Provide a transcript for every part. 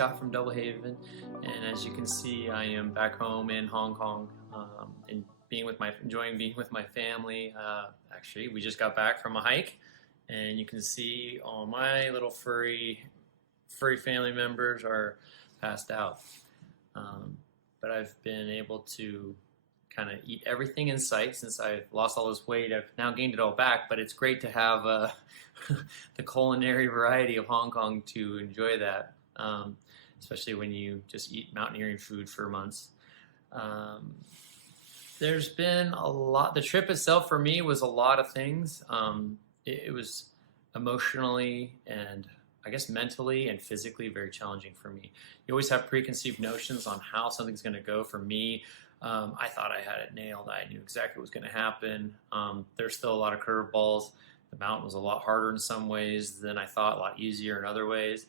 Scott from Double Haven, and as you can see, I am back home in Hong Kong and enjoying being with my family. Actually, we just got back from a hike, and you can see all my little furry family members are passed out. But I've been able to kind of eat everything in sight since I've lost all this weight. I've now gained it all back, but it's great to have the culinary variety of Hong Kong to enjoy that, especially when you just eat mountaineering food for months. There's been a lot. The trip itself for me was a lot of things. It was emotionally and I guess mentally and physically very challenging for me. You always have preconceived notions on how something's going to go. For me, I thought I had it nailed. I knew exactly what was going to happen. There's still a lot of curveballs. The mountain was a lot harder in some ways than I thought, a lot easier in other ways.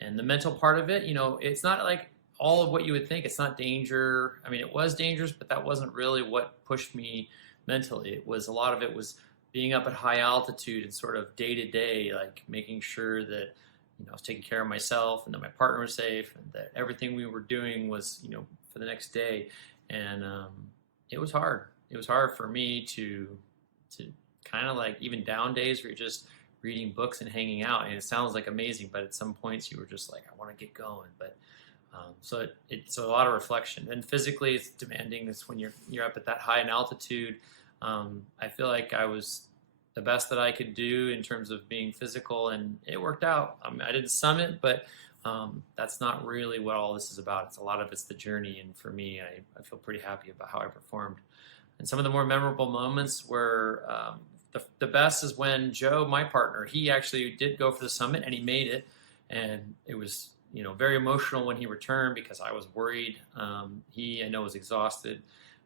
And the mental part of it, you know, it's not like all of what you would think. It's not danger. I mean, it was dangerous, but that wasn't really what pushed me mentally. It was, a lot of it was being up at high altitude and sort of day to day, like making sure that, you know, I was taking care of myself and that my partner was safe and that everything we were doing was, you know, for the next day. And it was hard. It was hard for me to kind of like, even down days where you're just reading books and hanging out, and it sounds like amazing, but at some points you were just like, I want to get going. But so it's a lot of reflection, and physically it's demanding. It's when you're up at that high in altitude. I feel like I was the best that I could do in terms of being physical, and it worked out. I didn't summit, but that's not really what all this is about. It's a lot of it's the journey, and for me, I feel pretty happy about how I performed. And some of the more memorable moments were, the best is when Joe, my partner, he actually did go for the summit and he made it, and it was, you know, very emotional when he returned because I was worried. He, I know, was exhausted,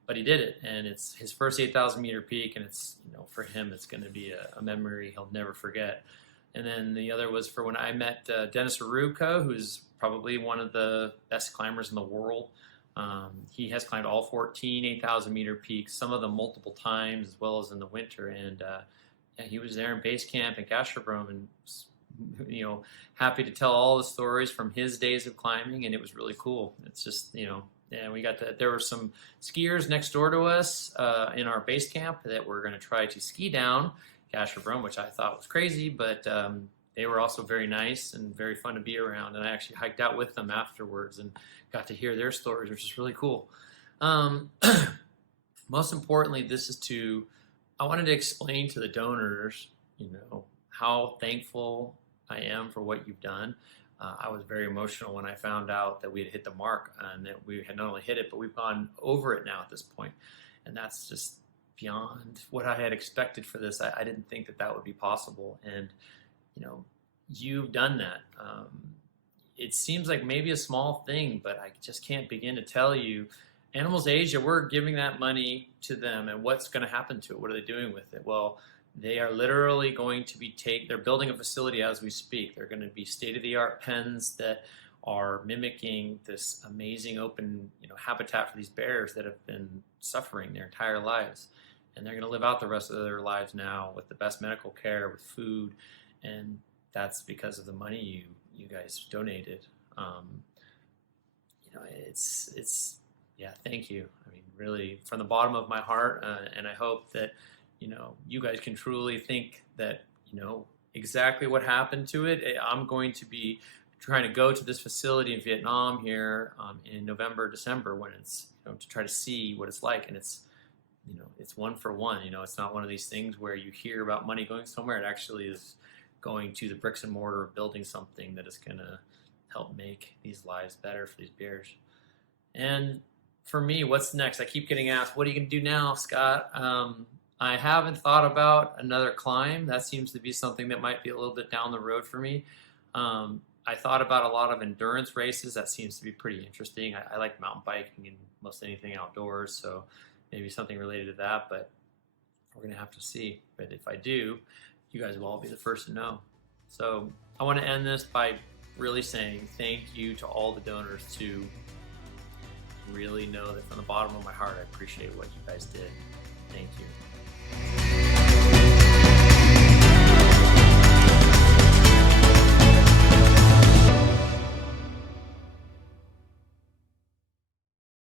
but he did it, and it's his first 8,000 meter peak, and it's, you know, for him it's going to be a memory he'll never forget. And then the other was for when I met Dennis Aruko, who's probably one of the best climbers in the world. He has climbed all 14 8,000 meter peaks, some of them multiple times, as well as in the winter. And he was there in base camp in Gasherbrum, and, you know, happy to tell all the stories from his days of climbing, and it was really cool. It's just, you know, and there were some skiers next door to us in our base camp that were going to try to ski down Gasherbrum, which I thought was crazy, but they were also very nice and very fun to be around. And I actually hiked out with them afterwards and got to hear their stories, which is really cool. Most importantly, I wanted to explain to the donors, you know, how thankful I am for what you've done. I was very emotional when I found out that we had hit the mark, and that we had not only hit it, but we've gone over it now at this point. And that's just beyond what I had expected for this. I didn't think that would be possible. And, you know, you've done that. It seems like maybe a small thing, but I just can't begin to tell you. Animals Asia, we're giving that money to them, and what's going to happen to it? What are they doing with it? Well, they are literally going to be they're building a facility as we speak. They're going to be state-of-the-art pens that are mimicking this amazing open, you know, habitat for these bears that have been suffering their entire lives. And they're going to live out the rest of their lives now with the best medical care, with food, and that's because of the money you guys donated. You know, it's yeah, thank you. I mean, really, from the bottom of my heart, and I hope that, you know, you guys can truly think that, you know, exactly what happened to it. I'm going to be trying to go to this facility in Vietnam here in November, December, when it's, you know, to try to see what it's like. And it's, you know, it's one for one. You know, it's not one of these things where you hear about money going somewhere. It actually is going to the bricks and mortar of building something that is going to help make these lives better for these bears. And for me, what's next? I keep getting asked, what are you going to do now, Scott? I haven't thought about another climb. That seems to be something that might be a little bit down the road for me. I thought about a lot of endurance races. That seems to be pretty interesting. I like mountain biking and most anything outdoors, so maybe something related to that, but we're going to have to see. But if I do, you guys will all be the first to know. So I want to end this by really saying thank you to all the donors, to really know that from the bottom of my heart, I appreciate what you guys did. Thank you.